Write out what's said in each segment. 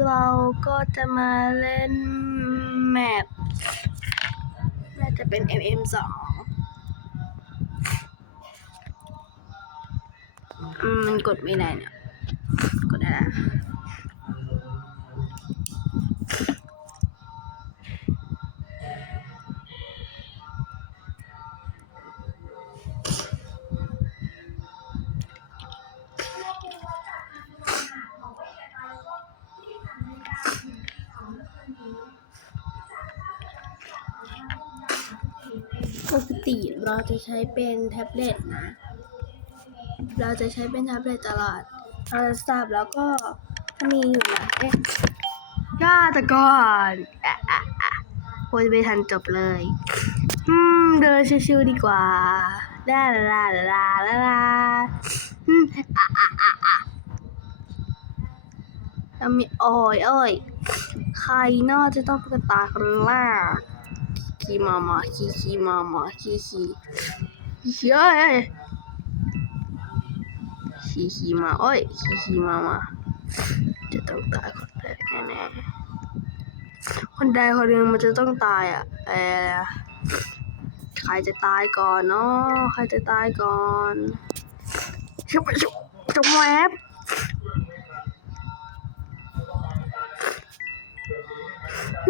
เราก็จะมาเล่นแมปน่าจะเป็น MM สองอืมมันกดไม่ได้เนี่ยกดได้ละ ปกติเราจะใช้เป็นแท็บเล็ตนะ เราจะใช้เป็นแท็บเล็ตตลอดโทรศัพท์แล้วก็มีอยู่นะเอ๊ะย่าแต่ก่อนอะอะอะโอ้ยไม่ทันจบเลย อืม เดินชิวๆดีกว่าลาลาลาลาลาลาอืมอะอะอะอะแล้วมีโอ้ยโอ้ยใครน่าจะต้องเป็นตาคนแรก ขี่มามาขี่ขี่มามาขี่ขี่เฮ้ยขี่ขี่มาโอ้ยขี่ขี่มามาจะต้องตายคนแรกแน่ๆคนใดคนหนึ่งมันจะต้องตายอะเออใครจะตายก่อนเนาะใครจะตายก่อนชุบชุบชุบแวบ สิ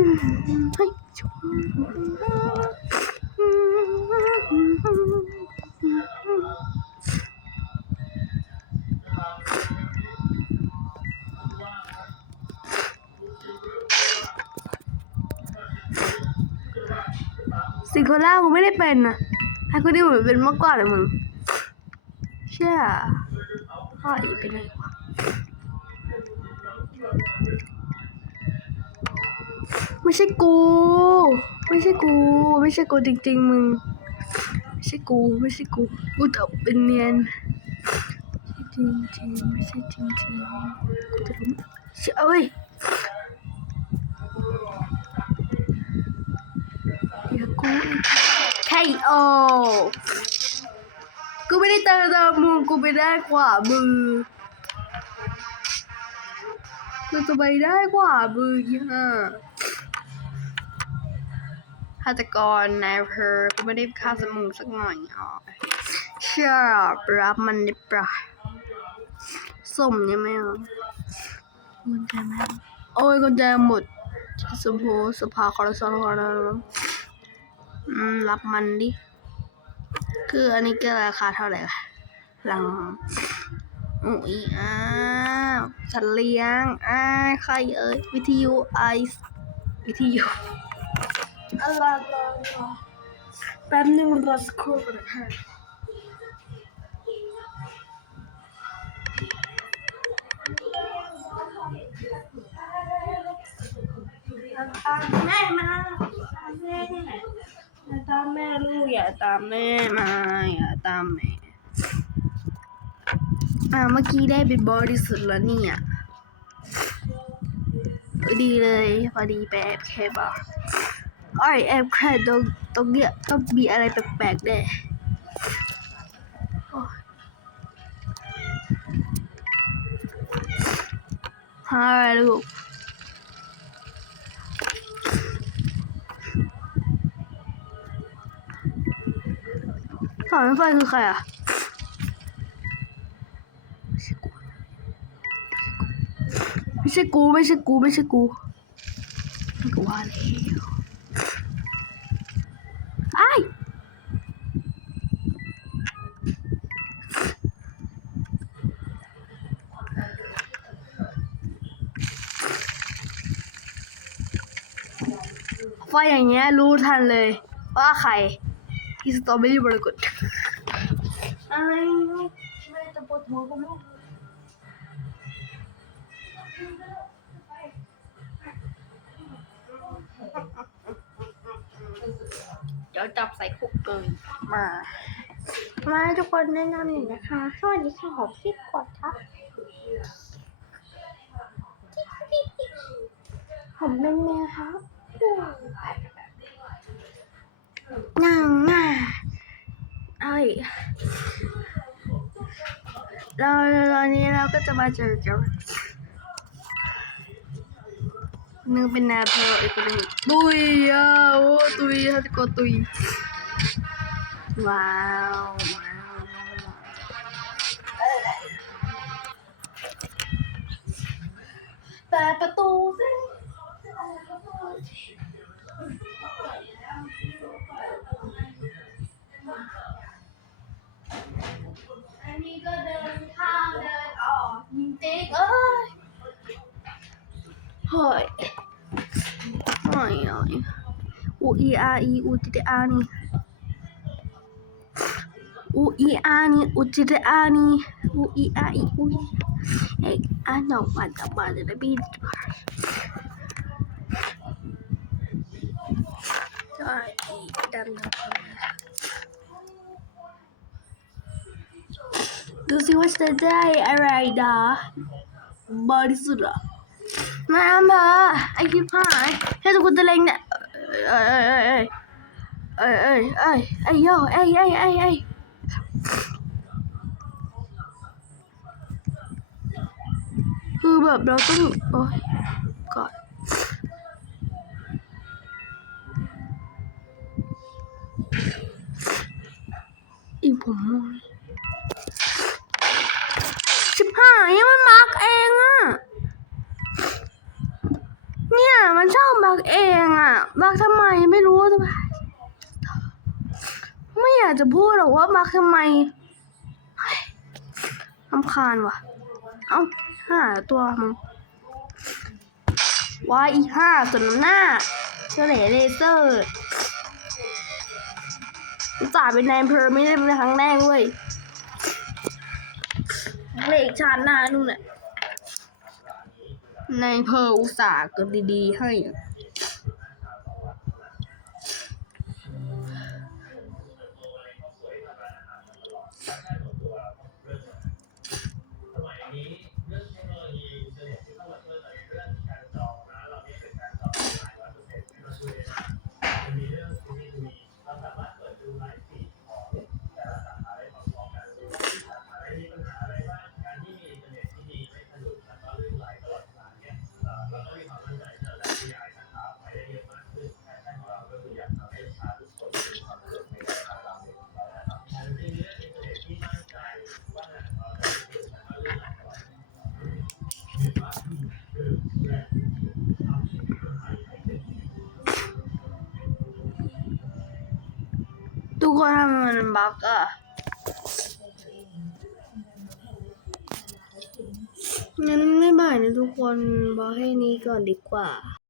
่งคนแรกกูไม่ได้เป็นนะให้กูได้เหมือนเป็นเมื่อก่อนเลยมึง เชื่อพ่ออีเป็นไงวะ ไม่ใช่กู ไม่ใช่กู ไม่ใช่กูจริงๆมึง ไม่ใช่กู ไม่ใช่กู กูตอบเป็นเนียน จริงจริงๆไม่ใช่จริงจริงๆกูจะรู้เชื่อเว้ยเดี๋ยวกูใช่โอกูไม่ได้เติมเติมมึงกูไปได้กว่ามือกูจะไปได้กว่ามือยี่ห้า ฆาตกรนายอำเพอกูไม่ได้ฆ่าสมุงสักหน่อยอ๋อเชื่อรับมันได้ปะสมยังไม่เอากุญแจไหมโอ้ยกุญแจหมดสมพูสภาคอร์ซอนคอร์อืมรับมันดิ คืออันนี้ก็ราคาเท่าไหร่ล่ะหลังอุ้ยอ้าวสัตว์เลี้ยงอ้ายใครเอ่ยวิทยุไอซ์วิทยุ อะไรแป๊บนึงรอสักครู่ก่อนนะคะตามแม่มาตามแม่อย่าตามแม่ลูกอย่าตามแม่มาอย่าตามแม่อ่าเมื่อกี้ได้เป็นบริสุทธิ์แล้วเนี่ยดีเลยพอดีไปแอบแค่บอก อ้อยแอบแค่ตรงตรงเนี้ยต้องมีอะไรแปลกๆแน่โอ้ยหาอะไรลูกสอนรถไฟคือใครอะไม่ใช่กูไม่ใช่กูไม่ใช่กูไม่กูว่าแล้ว ว่าอย่างเงี้ยรู้ทันเลยว่าใครที่สตรอเบอรี่บริกุตอะไรลูกแม่จะปวดหัวกับลูกเดี๋ยวจับใส่คุกเลยมา มาทุกคนแนะนำหน่อยนะคะสวัสดีค่ะขอพี่กดครับผมเป็นแมวครับ นั่งหน้าเอ้ยเราตอนนี้เราก็จะมาเจอกับหนึ่งเป็นนายอำเภออีกคนหนึ่งตุยอะโอ้ตุยฮัตโกตุยว้าวว้าวเปิดประตูสิอัน เฮ้ยเฮ้ยเฮ้ยอูอีอาอีอูจิเดอานี่อูอีอานี่อูจิเดอานี่อูอีอาอีอูอีเอ้ยอ่านออกมาจากบ้านจะได้บี มาอำเภอไอ้ที่พายให้ทุกคนตะเลงเนี่ยเอ้ยเอ้ยเอ้ยเอ้ยเอ้ยเอ้ยเอ้ยโย่เอ้ยเอ้ยเอ้ยเอ้ยคือแบบเราต้องโอ้ยกอดอีผมมอง สิบห้ายังมันมาร์กเองอะเนี่ย มันชอบมาร์กเองอะมาร์กทำไมไม่รู้ทำไมไม่อยากจะพูดหรอกว่ามาร์กทำไมเฮ้ยรำคาญว่ะ เอ้าห้าตัวมึงว่าอีห้าส่วนน้ำหน้าเฉลยเลเซอร์จ่าเป็นนายอำเพอไม่ได้เป็นครั้งแรกเว้ยเลขชาติหน้านู่นน่ะ ในเพออุตส่าห์ก็ดีๆ ให้ กคนทำมันบักอะงั้นไม่บ่ายนะทุกคนบอกให้นี้ก่อนดีกว่า